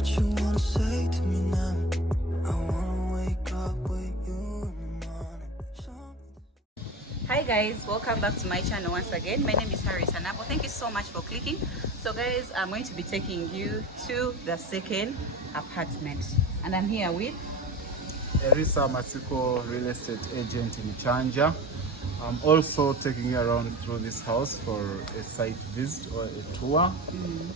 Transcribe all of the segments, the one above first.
what you wanna say to me now. I wanna wake up with you in the morning. Hi guys, welcome back to my channel once again. My name is Harriet Anapo. Thank you so much for clicking. So guys, I'm going to be taking you to the second apartment, and I'm here with Erisa Masiko, real estate agent in Kyanja. I'm also taking you around through this house for a site visit or a tour.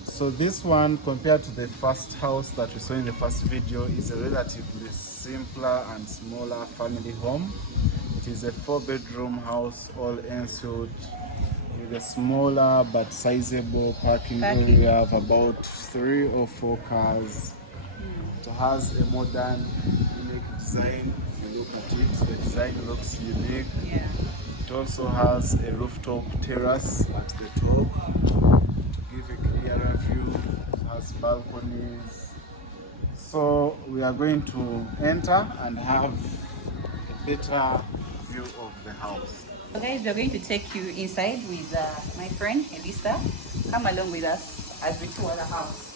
So this one, compared to the first house that we saw in the first video, is a relatively simpler and smaller family home. It is a 4-bedroom house, all ensuite, with a smaller but sizable parking area of about 3 or 4 cars. It has a modern, unique design. If you look at it, the design looks unique. yeah. It also has a rooftop terrace at the top to give a clearer view. It has balconies. So we are going to enter and have a better view of the house. So guys, we're going to take you inside with my friend Elisa. Come along with us as we tour the house.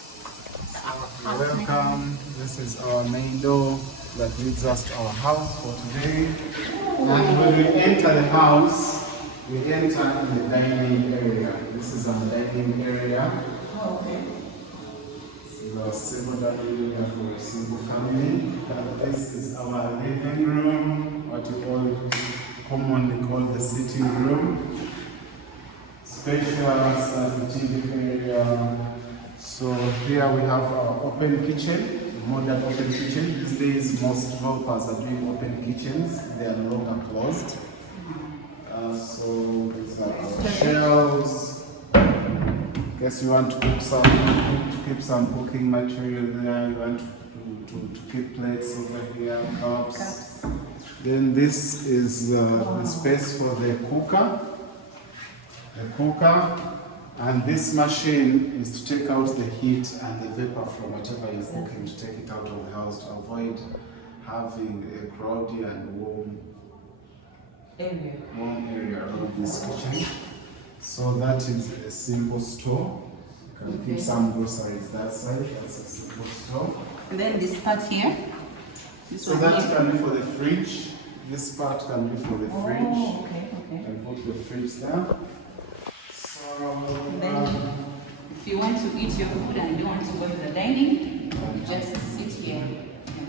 You're welcome. This is our main door that leads us to our house for today. And when we enter the house, we enter in the dining area. This is our dining area. Oh, okay. This is our single dining area for a single family. And this is our living room, what we all commonly call the sitting room. Spacious TV area. So here we have our open kitchen, modern open kitchen. These days most developers are doing open kitchens. They are no longer closed. So these are our shelves. Guess you want to cook to keep some cooking material there. You want to keep plates over here, cups. Then this is the space for the cooker. And this machine is to take out the heat and the vapor from whatever you're cooking, to take it out of the house to avoid having a crowded and warm area around this kitchen. So that is a simple store. You can keep some groceries that side. That's a simple store. And then this part here. So that can be for the fridge. This part can be for the fridge. Oh, okay. You can put the fridge there. And then, if you want to eat your food and you don't want to go to the dining, you just sit here. Yeah.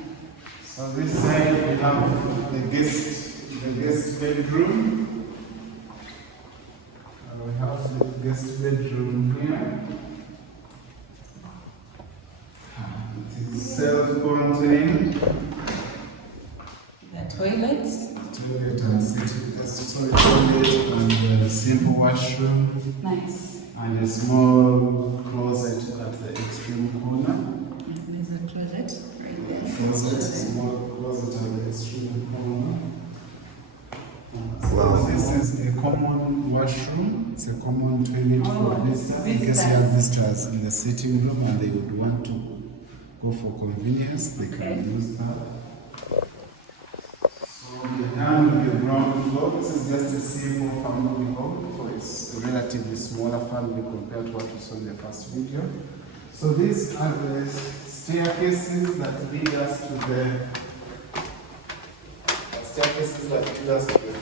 So this side we have the guest bedroom. We have the guest bedroom here. It is self-contained. The toilet. Toilet and sitting, toilet and a simple washroom. Nice. And a small closet at the extreme corner. There's a closet right there. Small closet at the extreme corner. So this is a common washroom. It's a common toilet for visitors. In case you have visitors in the sitting room and they would want to go for convenience, they can use that. Behind the ground floor, this is just a simple family home, so it's a relatively smaller family compared to what we saw in the first video. So these are the staircases that lead us to the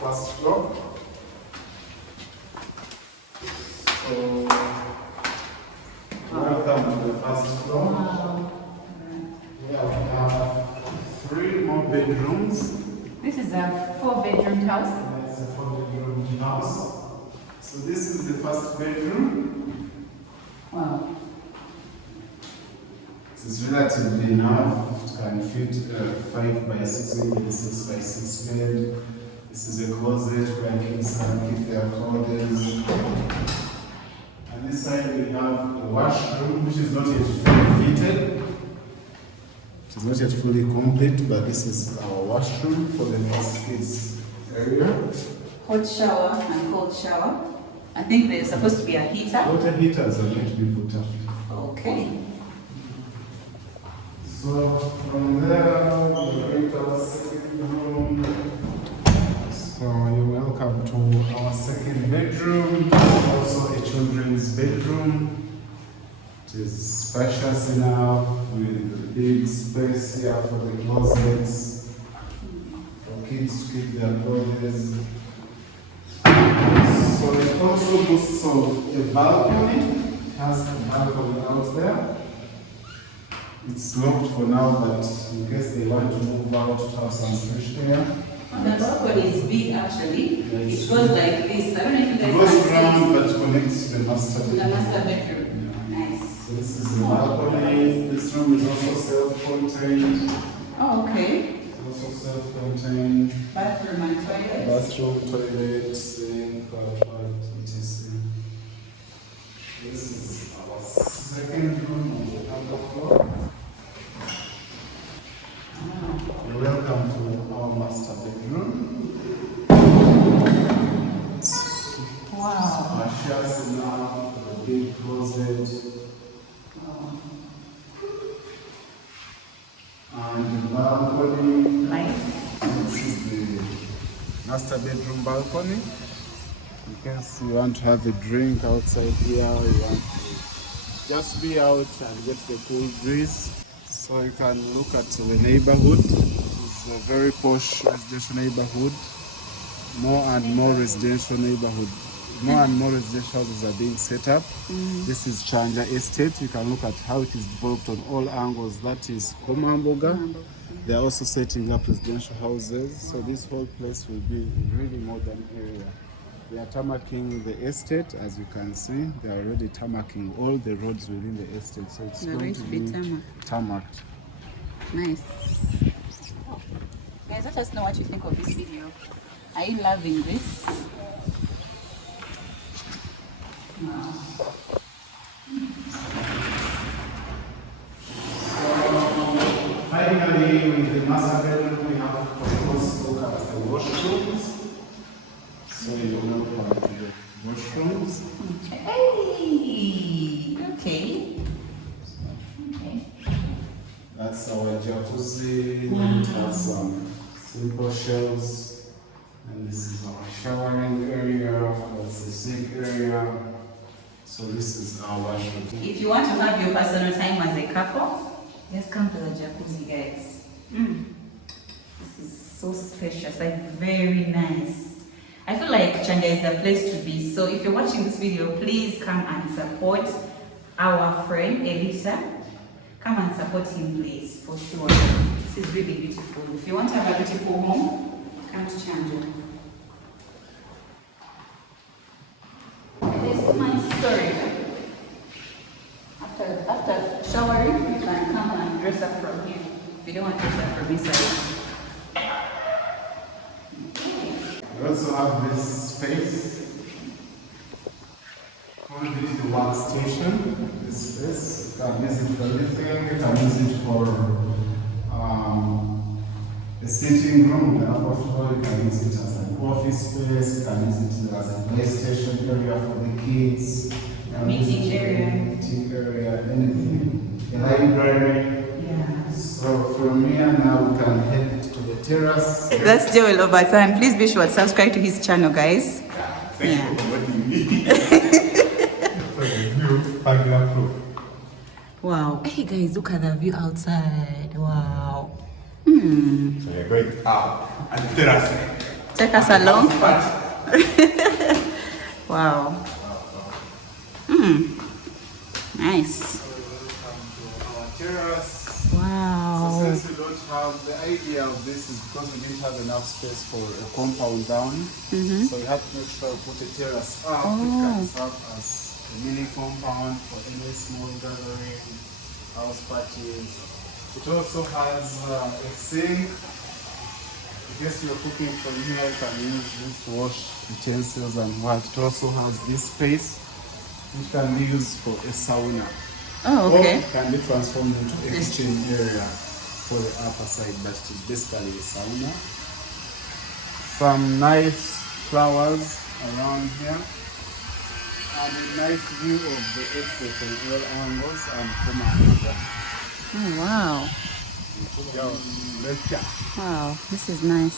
first floor. So welcome to the first floor. Here we have 3 more bedrooms. This is a 4-bedroom house. It's a 4-bedroom house. So this is the first bedroom. Wow. It is relatively enough. It can fit 5 by 6, maybe 6 by 6 bed. This is a closet where kids can keep their clothes. And this side we have a washroom, which is not yet fully fitted. It is not yet fully complete, but this is our washroom for the next kids area. Hot shower and cold shower. I think there's supposed to be a heater. Water heaters are going to be put up. Okay. So from there, we enter our second room. So you're welcome to our second bedroom. Also a children's bedroom. It is spacious enough with big space here for the closets, for kids to keep their clothes. So it also boasts of a balcony. It has a balcony out there. It's locked for now, but in case they want to move out to have some fresh air. The balcony is big actually. It goes like this. I don't know if you guys It goes can round but connects to the master see. To the bedroom. master bedroom. Nice. So this is the balcony. This room is also self-contained. Oh, okay. Also self-contained. Bathroom and toilet. Bathroom, toilet, sink, toilet, etc. This is our second room on the upper floor. Welcome to our master bedroom. Wow. Spacious enough for a big closet. And the balcony. Nice. This is the master bedroom balcony. In case you want to have a drink outside here, you want to just be out and get the cool breeze. So you can look at the neighborhood. It's a very posh residential neighborhood. More and more residential neighborhood. More and more residential houses are being set up. This is Kyanja Estate. You can look at how it is developed on all angles. That is Komamboga. They are also setting up residential houses. So this whole place will be a really modern area. They are tarmacking the estate, as you can see. They are already tarmacking all the roads within the estate. So it's going to be tarmacked. Nice. Guys, let us know what you think of this video. Are you loving this? Finally, with the master bedroom, we have a close look at the washrooms. So you will come to the washrooms. Hey! Okay. That's our jacuzzi. It has some simple shelves. And this is our showering area. That's the sink area. So this is our washroom. If you want to have your personal time as a couple, just come to the jacuzzi, guys. This is so spacious, like very nice. I feel like Kyanja is the place to be. So if you're watching this video, please come and support our friend Elisa. Come and support him, please, for sure. This is really beautiful. If you want to have a beautiful home, come to Kyanja. There's my story. After showering, you can come and dress up from here. If you don't want to dress up from inside. We also have this space. Call this the workstation. This space. You can use it for everything. You can use it for a sitting room. The upper floor. You can use it as an office space. You can use it as a PlayStation area for the kids. Meeting area. Meeting area. Anything. A library. Yeah. So from here now we can head to the terrace. That's Joel over time. Please be sure to subscribe to his channel, guys. Thank you for promoting me. New burglar proof. Wow. Hey guys, look at the view outside. Wow. So we're going up and the terrace. Take us along. Wow. Nice. Our terrace. Wow. So since we don't have, the idea of this is because we didn't have enough space for a compound down. So we have to make sure we put a terrace up. It can serve as a mini compound for any small gathering, house parties. It also has a sink. In case you're cooking from here, you can use this to wash utensils and what. It also has this space which can be used for a sauna. Oh, Or okay. it can be transformed into a kitchen area for the upper side, but it is basically a sauna. Some nice flowers around here. And a nice view of the estate from all angles and from our Oh, wow. lecture. Wow, this is nice.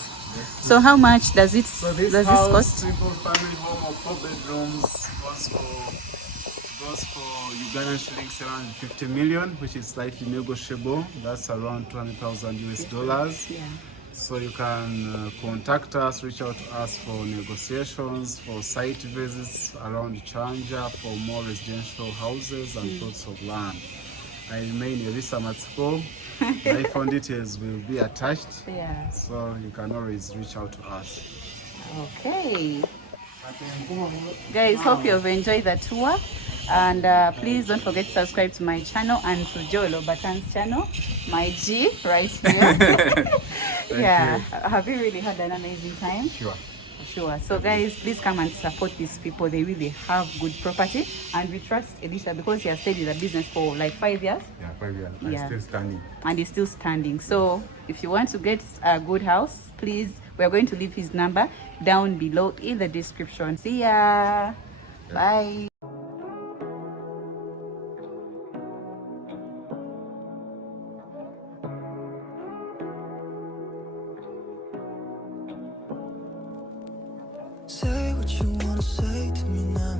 So how much does it So this does house, this cost? simple family home of 4 bedrooms, goes for goes for Ugandan shillings 750 million, which is slightly negotiable. That's around 200,000 US dollars. Yeah. So you can contact us, reach out to us for negotiations, for site visits around Kyanja, for more residential houses and plots of land. I remain Elisa Matsiko. My phone details will be attached, Yeah. so you can always reach out to us. Okay. Guys, hope you've enjoyed the tour. And please don't forget to subscribe to my channel and to Joel Obatan's channel, my G, right here. Yeah. Have you really had an amazing time? Sure. Sure. So guys, please come and support these people. They really have good property, and we trust Elisha because he has stayed in the business for like 5 years. Yeah, 5 years. Yeah. I'm still standing. And he's still standing. So if you want to get a good house, please, we're going to leave his number down below in the description. See ya. Bye. Say what you wanna say to me now.